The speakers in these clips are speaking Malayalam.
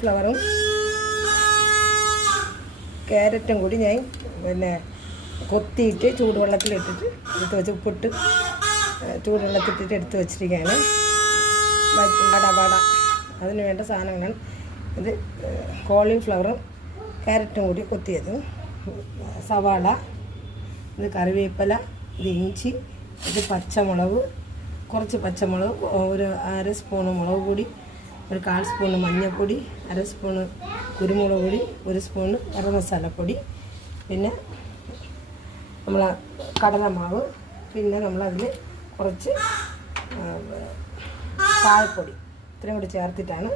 ഫ്ലവറും ക്യാരറ്റും കൂടി ഞാൻ കൊത്തിയിട്ട് ചൂടുവെള്ളത്തിലിട്ടിട്ട് എടുത്ത് വെച്ച് ഉപ്പിട്ട് ചൂടുവെള്ളത്തിട്ടിട്ട് എടുത്ത് വെച്ചിരിക്കുകയാണ്. വട അതിന് വേണ്ട സാധനങ്ങളാണ് ഇത്. കോളിഫ്ലവറും ക്യാരറ്റും കൂടി കൊത്തിയത്, സവാള, ഇത് കറിവേപ്പില, ഇത് ഇഞ്ചി, ഇത് പച്ചമുളക്, കുറച്ച് പച്ചമുളക്, ഒരു 1/2 സ്പൂണ് മുളക് പൊടി, ഒരു 1/4 സ്പൂണ് മഞ്ഞൾപ്പൊടി, 1/2 സ്പൂണ് കുരുമുളക് പൊടി, 1 സ്പൂണ് ഗരം മസാലപ്പൊടി, പിന്നെ നമ്മൾ കടലമാവ്, പിന്നെ നമ്മളതിൽ കുറച്ച് കായപ്പൊടി, ഇത്രയും കൂടി ചേർത്തിട്ടാണ്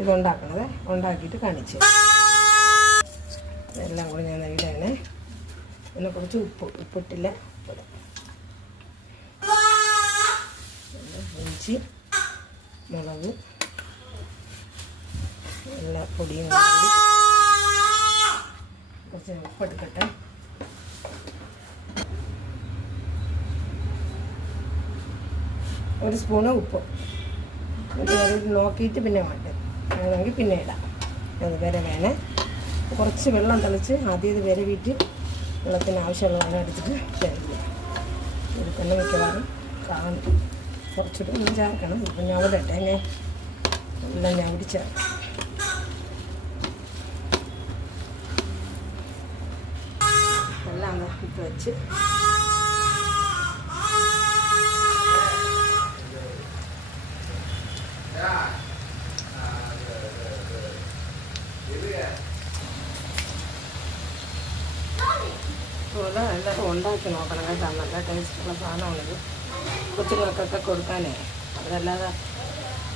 ഇത് ഉണ്ടാക്കുന്നത്. ഉണ്ടാക്കിയിട്ട് കാണിച്ച് എല്ലാം കൂടി ഞാൻ ഇടണേ. പിന്നെ കുറച്ച് ഉപ്പിട്ടില്ല, ഇഞ്ചി, മുളക്, എല്ലാ പൊടിയും കൂടി കുറച്ച് ഉപ്പെടുക്കട്ടെ. ഒരു സ്പൂണ് ഉപ്പ് നോക്കിയിട്ട് പിന്നെ വേണ്ടത് വേണമെങ്കിൽ പിന്നെ ഇടാം. അത് വരവേണേ. കുറച്ച് വെള്ളം തളിച്ച് ആദ്യം ഇത് വരവിട്ട് വെള്ളത്തിന് ആവശ്യമുള്ള വെള്ളം എടുത്തിട്ട് ചേർക്കുക. ഇതിൽ തന്നെ മിക്കവാറും കാണും. കുറച്ചിട്ട് ഒന്നും ചേർക്കണം. ഇപ്പം ഞാൻ അവിടെ ഇട്ടെ എല്ലാം ഞാൻ കൂടി ചേർക്കാം. എല്ലാം ഇട്ട് വെച്ച് അതുപോലെ എല്ലാവരും ഉണ്ടാക്കി നോക്കണം കേട്ടോ. നല്ല ടേസ്റ്റുള്ള സാധനമാണിത്. കൊച്ചുങ്ങൾക്കൊക്കെ കൊടുക്കാനേ, അവരല്ലാതെ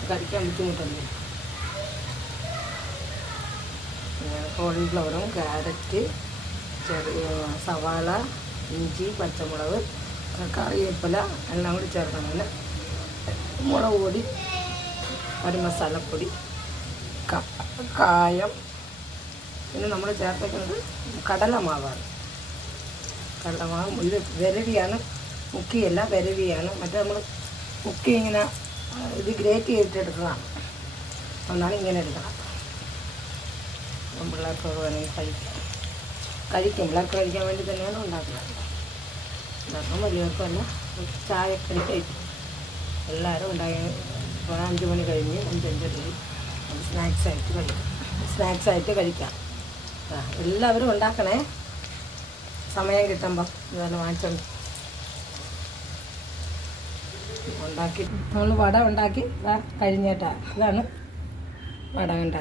കഴിക്കാൻ ബുദ്ധിമുട്ടല്ലേ. കോളിഫ്ലവറും ക്യാരറ്റ്, ചെറിയ സവാള, ഇഞ്ചി, പച്ചമുളക്, കറിവേപ്പില എല്ലാം കൂടി ചേർക്കണം. പിന്നെ മുളക് പൊടി, ഗരം മസാലപ്പൊടി, കായം, പിന്നെ നമ്മൾ ചേർത്തേക്കുന്നത് കടലമാവാണ്. കടലമാവ് ഇത് വിരവിയാണ്, മുക്കിയല്ല വിരവിയാണ്. മറ്റേ നമ്മൾ മുക്കി ഇങ്ങനെ ഇത് ഗ്രേറ്റ് ചെയ്തിട്ടെടുത്തതാണ്. എന്നാലും ഇങ്ങനെ എടുക്കണം. അപ്പം പിള്ളേർക്കൊക്കെ വേണമെങ്കിൽ കഴിക്കും. പിള്ളേർക്ക് കഴിക്കാൻ വേണ്ടി തന്നെയാണ് ഉണ്ടാക്കുന്നത്. ഉണ്ടാക്കാൻ വലിയവർക്കല്ല, ചായക്കടി കഴിക്കും. എല്ലാവരും ഉണ്ടാക്കി 5 മണി കഴിഞ്ഞ് 5:30 സ്നാക്സായിട്ട് കഴിക്കാം. എല്ലാവരും ഉണ്ടാക്കണേ, സമയം കിട്ടുമ്പോൾ. ഇതാണ് വാങ്ങിച്ചോണ്ട് ഉണ്ടാക്കി നമ്മൾ വട ഉണ്ടാക്കി കഴിഞ്ഞേട്ടാ. ഇതാണ് വട കണ്ട.